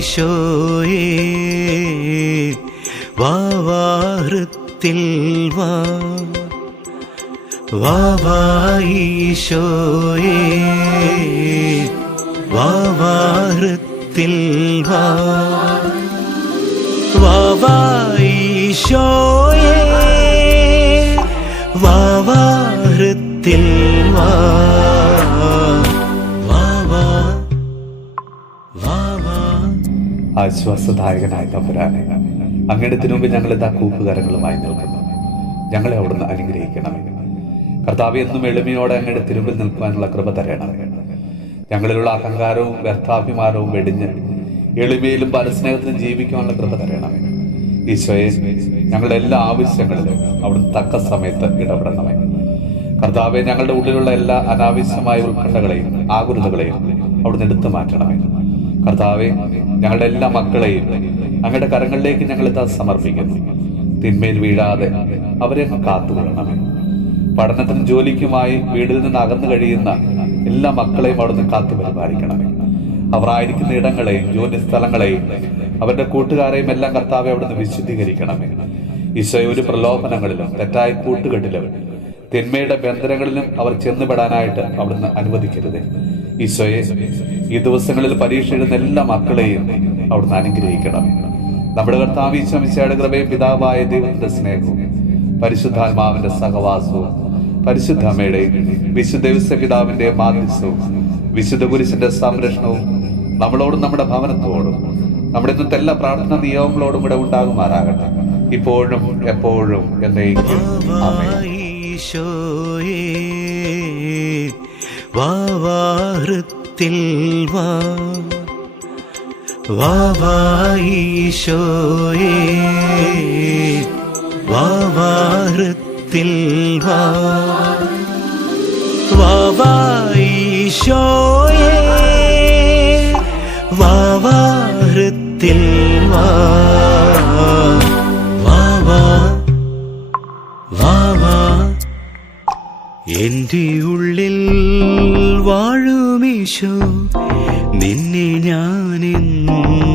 ഈശോയേ വാ വാ ഹൃത്തിൽ വാ വാ വാ ഈശോയേ വാ വാ ഹൃത്തിൽ വാ വാ വാ ഈശോയേ വാ വാ ഹൃത്തിൽ വാ വാ വാ വാ വാ. ആശ്വാസദായകനായ തമ്പുരാനെ, അങ്ങയുടെ തിരുമുമ്പിൽ ഞങ്ങൾ ഇതാ കൂപ്പുകരങ്ങളുമായി നിൽക്കുന്നു. ഞങ്ങളെ അവിടുന്ന് അനുഗ്രഹിക്കണമേ. കർത്താവ്, എന്നും എളിമയോടെ അങ്ങയുടെ തിരുമ്പിൽ നിൽക്കുവാനുള്ള കൃപ തരണമേ. ഞങ്ങളിലുള്ള അഹങ്കാരവും വ്യർത്ഥാഭിമാനവും വെടിഞ്ഞ് എളിമയിലും പരസ്നേഹത്തിലും ജീവിക്കാനുള്ള കൃപ തരണമേ. ഈശോയെ, ഞങ്ങളുടെ എല്ലാ ആവശ്യങ്ങളിലും അവിടുന്ന് തക്ക സമയത്ത് ഇടപെടണമേ. കർത്താവെ, ഞങ്ങളുടെ ഉള്ളിലുള്ള എല്ലാ അനാവശ്യമായ ഉത്കണ്ഠകളെയും ആകുലതകളെയും അവിടുന്ന് എടുത്തു മാറ്റണമേ. കർത്താവെ, ഞങ്ങളുടെ എല്ലാ മക്കളെയും അങ്ങയുടെ കരങ്ങളിലേക്ക് ഞങ്ങളിതാ സമർപ്പിക്കുന്നു. തിന്മയിൽ വീഴാതെ അവരെ കാത്തുകൊള്ളണമേ. പഠനത്തിനും ജോലിക്കുമായി വീടിൽ നിന്ന് അകന്നു കഴിയുന്ന എല്ലാ മക്കളെയും അവിടുന്ന് കാത്തു പരിപാലിക്കണമേ. അവർ ആയിരിക്കുന്ന ഇടങ്ങളെയും ജോലി സ്ഥലങ്ങളെയും അവരുടെ കൂട്ടുകാരെയും എല്ലാം കർത്താവെ അവിടുന്ന് വിശുദ്ധീകരിക്കണമേ. ഈശോയെ, ഒരു പ്രലോഭനങ്ങളിലും തെറ്റായ കൂട്ടുകെട്ടിലും തിന്മയുടെ ബന്ധനങ്ങളിലും അവർ ചെന്നുപെടാനായിട്ട് അവിടുന്ന് അനുവദിക്കരുത്. ഈശോയെ, ഈ ദിവസങ്ങളിൽ പരീക്ഷ എഴുതുന്ന എല്ലാ മക്കളെയും അവിടുന്ന് അനുഗ്രഹിക്കണമേ. നമ്മുടെ കർത്താവ് ഈശോ മിശിഹായുടെ കൃപയും പിതാവായ ദൈവത്തിന്റെ സ്നേഹവും പരിശുദ്ധാത്മാവിന്റെ സഹവാസവും പരിശുദ്ധ അമ്മയുടെയും വിശുദ്ധ പിതാവിന്റെയും മാധ്യസ്ഥവും വിശുദ്ധ കുരിശിന്റെ സംരക്ഷണവും നമ്മളോടും നമ്മുടെ ഭവനത്തോടും നമ്മുടെ ഇന്നത്തെ എല്ലാ പ്രാർത്ഥന നിയമങ്ങളോടും കൂടെ ഉണ്ടാകുമാറാകട്ടെ, ഇപ്പോഴും എപ്പോഴും എന്നേക്കും. ആമേൻ. ഈശോയേ വാ വാ ഹൃത്തിൽ വാ വാ വാ ഈശോയേ വാ വാ ഹൃത്തിൽ വാ വാ വാ ഈശോയേ വാ വാ ഹൃത്തിൽ വാ വാ വാ വാ വാ. എൻ്റെ ഉള്ളിൽ വാഴുമീശോ, നിന്നെ ഞാനെന്നും